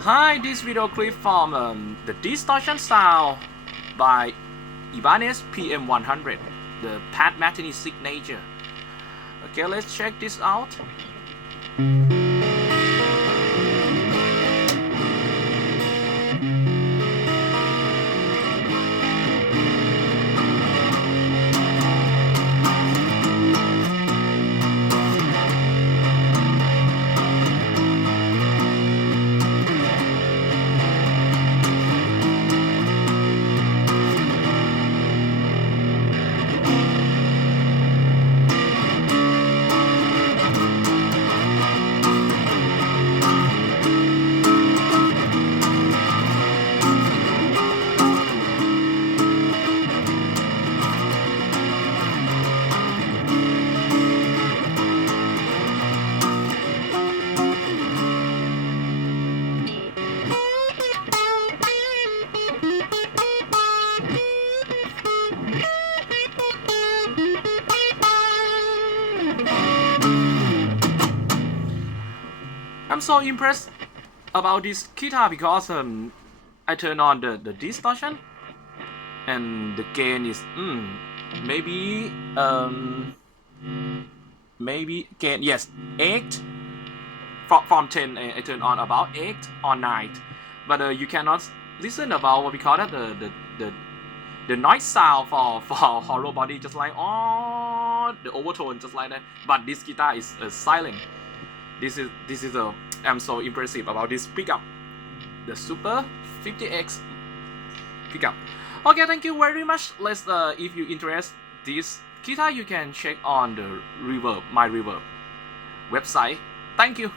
Hi, this video clip from the distortion sound by Ibanez Pm100, the Pat metheny signature. Okay, let's check this out. I'm so impressed about this guitar because I turn on the distortion and the gain is maybe gain, yes, 8 from 10. I turn on about 8 or 9, but you cannot listen about what we call it the noise sound for hollow body, just like the overtone, just like that. But this guitar is silent. This is I'm so impressive about this pickup, the Super 50X pickup. Okay, thank you very much. Let's if you interest this guitar, you can check on the my reverb website. Thank you.